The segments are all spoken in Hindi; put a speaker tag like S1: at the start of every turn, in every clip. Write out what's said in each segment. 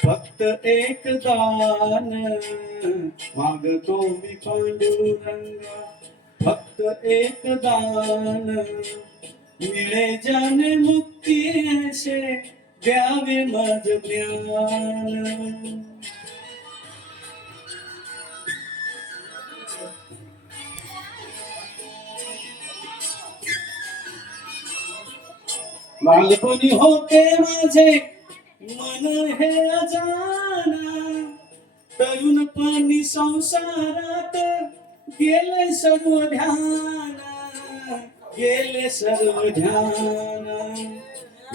S1: फक्त एक दान मागतो मी पांडुरंगा फक्त एक दान मिळे जाने मुक्ती असे द्यावे मज ज्ञान बालपणी होते माझे मन हे अजान तरुणपणी संसारात गेले सर्व ध्यान गेले सर्व ध्यान.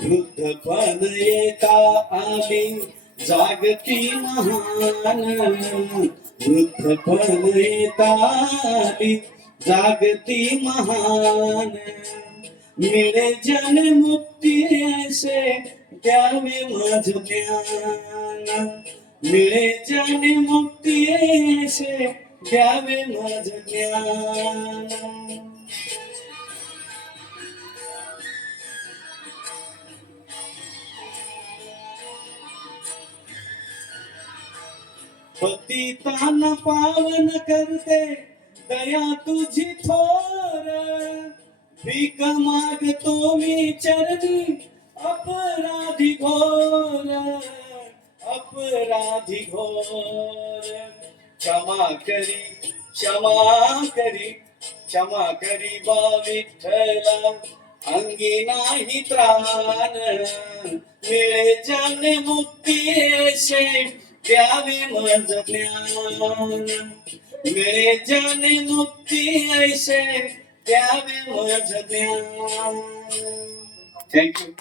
S1: वृद्धपण येता आली जागती महान वृद्धपण येता आम्ही जागती महान. मिळे जन मुक्ती ऐसे द्यावे माझ ज्ञान मिळे जन मुक्ती ऐसे द्यावे माझ ज्ञान पतिताना पावन करते दया तुझी थोर भीक मागतो मी चरणी अपराधी घोर अपराधी घोर। क्षमा करी क्षमा करी क्षमा करी बा विठ्ठला अंगी नाही त्राण, मिळे जन मुक्ती ऐसे द्यावे मज ज्ञान। मिळे जन मुक्ती ऐसे द्यावे मज ज्ञान। Thank you.